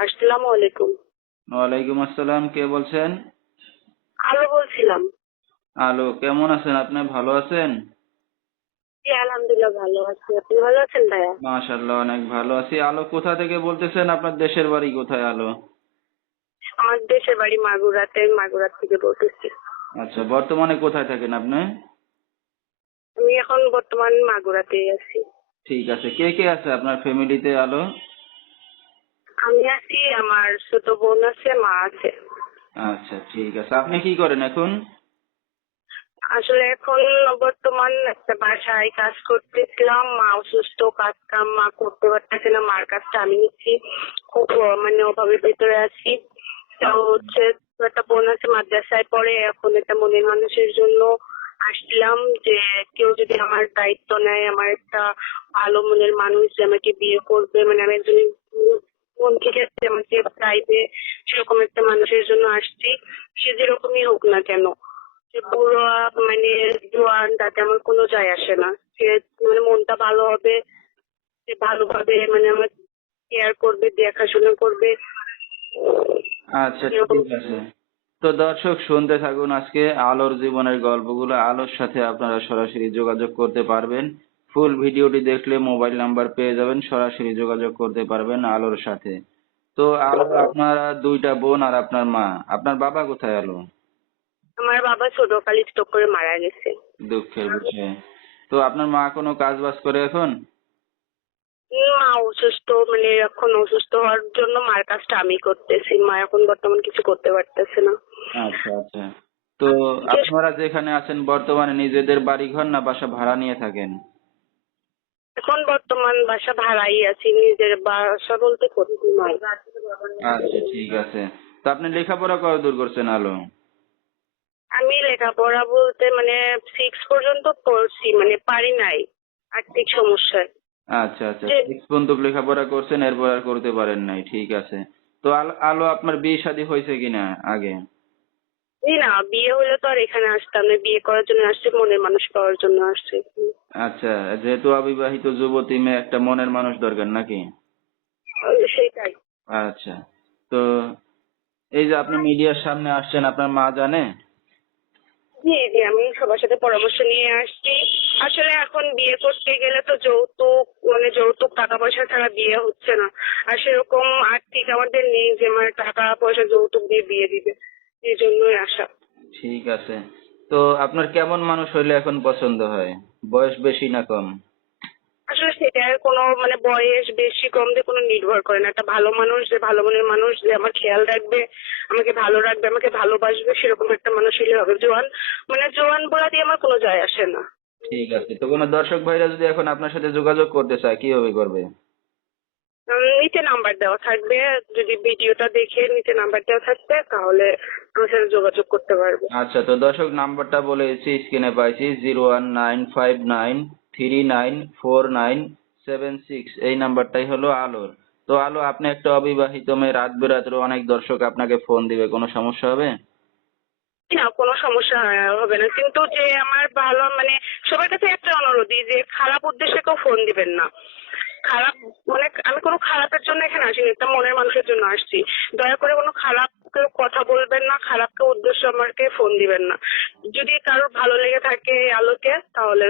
আসসালামু আলাইকুম। ওয়ালাইকুম আসসালাম কে বলছেন? আলো বলছিলাম। আলো কেমন আছেন? আপনি ভালো আছেন? জি আলহামদুলিল্লাহ ভালো আছি। আপনি ভালো আছেন ভাইয়া? মাশাল্লাহ অনেক ভালো আছি। আলো কোথা থেকে বলতেছেন? আপনার দেশের বাড়ি কোথায় আলো? আমার দেশের বাড়ি মাগুরাত থেকে বলতেছি। আচ্ছা বর্তমানে কোথায় থাকেন আপনি? আমি এখন বর্তমান মাগুরাতেই আছি। ঠিক আছে কে কে আছে আপনার ফ্যামিলিতে আলো? আমি আছি আমার ছোট বোন আছে মা আছে। আচ্ছা ঠিক আছে। আপনি কি করেন এখন? আসলে এখন বর্তমান একটা বাসায় কাজ করতেছিলাম মা অসুস্থ কাজ কাম মা করতে পারতেছে না মার কাজটা আমি নিচ্ছি। খুব মানে অভাবের ভিতরে আছি। তো হচ্ছে একটা বোন আছে মাদ্রাসায় পড়ে এখন একটা মনের মানুষের জন্য আসলাম যে কেউ যদি আমার দায়িত্ব নেয় আমার একটা ভালো মনের মানুষ যে আমাকে বিয়ে করবে মানে আমি একজন থেকে যে আমাকে চাইবে সেরকম একটা মানুষের জন্য আসছি সে যেরকমই হোক না কেন। বুড়ো মানে জোয়ান তাতে আমার কোনো যায় আসে না। সে মানে মনটা ভালো হবে সে ভালোভাবে মানে আমার কেয়ার করবে দেখাশোনা করবে। আচ্ছা ঠিক আছে। তো দর্শক শুনতে থাকুন আজকে আলোর জীবনের গল্পগুলো। আলোর সাথে আপনারা সরাসরি যোগাযোগ করতে পারবেন। ফুল ভিডিওটি দেখলে মোবাইল নাম্বার পেয়ে যাবেন সরাসরি যোগাযোগ করতে পারবেন আলোর সাথে। তো আলো আপনারা দুইটা বোন আর আপনার মা আপনার বাবা কোথায় আলো? আমার বাবা ছোটকালে স্ট্রোক করে মারা গেছে। দুঃখের বিষয়। তো আপনার মা কোনো কাজ বাজ করে এখন? মা অসুস্থ মানে এখন অসুস্থ হওয়ার জন্য মার কাজটা আমি করতেছি। মা এখন বর্তমান কিছু করতে পারতেছে না। আচ্ছা আচ্ছা। তো আপনারা যেখানে আছেন বর্তমানে নিজেদের বাড়ি ঘর না বাসা ভাড়া নিয়ে থাকেন? এখন বর্তমান বাসা ভাড়াই আছি নিজের বাসা বলতে কোথাও নয়। আচ্ছা ঠিক আছে। তো আপনি লেখাপড়া কত দূর করছেন আলো আমি লেখাপড়া বলতে মানে সিক্স পর্যন্ত পড়ছি মানে পারি নাই আর্থিক সমস্যায়। আচ্ছা আচ্ছা। সিক্স পর্যন্ত লেখাপড়া করছেন এরপর আর করতে পারেন নাই ঠিক আছে। তো আলো আপনার বিয়ে শাদী হয়েছে কিনা আগে? না বিয়ে হলে তো আর এখানে আসতাম না বিয়ে করার জন্য আসছে মনের মানুষ পাওয়ার জন্য আসছে। আচ্ছা যেহেতু অবিবাহিত যুবতী মেয়ে একটা মনের মানুষ দরকার নাকি? সেটাই আচ্ছা তো এই যে আপনি মিডিয়ার সামনে আসছেন আপনার মা জানে? জি জি আমি সবার সাথে পরামর্শ নিয়ে আসছি। আসলে এখন বিয়ে করতে গেলে তো যৌতুক মানে যৌতুক টাকা পয়সা ছাড়া বিয়ে হচ্ছে না। আর সেরকম আর্থিক আমাদের নেই যে মানে টাকা পয়সা যৌতুক দিয়ে বিয়ে দিবে। এই জন্যই আসা। ঠিক আছে। তো আপনার কেমন মানুষ হইলে এখন পছন্দ হয়? বয়স বেশি না কম? আসলে সেটার কোনো মানে বয়স বেশি কম দিয়ে কোনো নির্ভর করে না। একটা ভালো মানুষ যে ভালো মনের মানুষ যে আমার খেয়াল রাখবে আমাকে ভালো রাখবে আমাকে ভালোবাসবে সেরকম একটা মানুষ হলে হবে। জোয়ান মানে জোয়ান বলা দিয়ে আমার কোনো যায় আসে না। ঠিক আছে। তো কোনো দর্শক ভাইরা যদি এখন আপনার সাথে যোগাযোগ করতে চায় কীভাবে করবে? নিচে নাম্বার দেওয়া থাকবে। যদি ভিডিওটা দেখে নিচে নাম্বার দেওয়া থাকবে তাহলে আমার সাথে যোগাযোগ করতে পারবে। আচ্ছা তো দর্শক নাম্বারটা বলেছি স্ক্রিনে পাইছি zero one nine five nine three nine four nine seven six এই নাম্বারটাই হলো আলোর। তো আলো আপনি একটা অবিবাহিত মেয়ে রাত বেরাত্রে অনেক দর্শক আপনাকে ফোন দিবে কোনো সমস্যা হবে? না কোনো সমস্যা হবে না। কিন্তু যে আমার ভালো মানে সবার কাছে একটা অনুরোধই যে খারাপ উদ্দেশ্যে কেউ ফোন দিবেন না। খারাপ মানে আমি কোনো খারাপের জন্য এখানে আসিনি একটা মনের মানুষের জন্য আসছি। দয়া করে কোনো খারাপ কেউ কথা বলবেন না খারাপ কেউ উদ্দেশ্য আমাকে ফোন দিবেন না। যদি কারোর ভালো লেগে থাকে আলোকে, তাহলে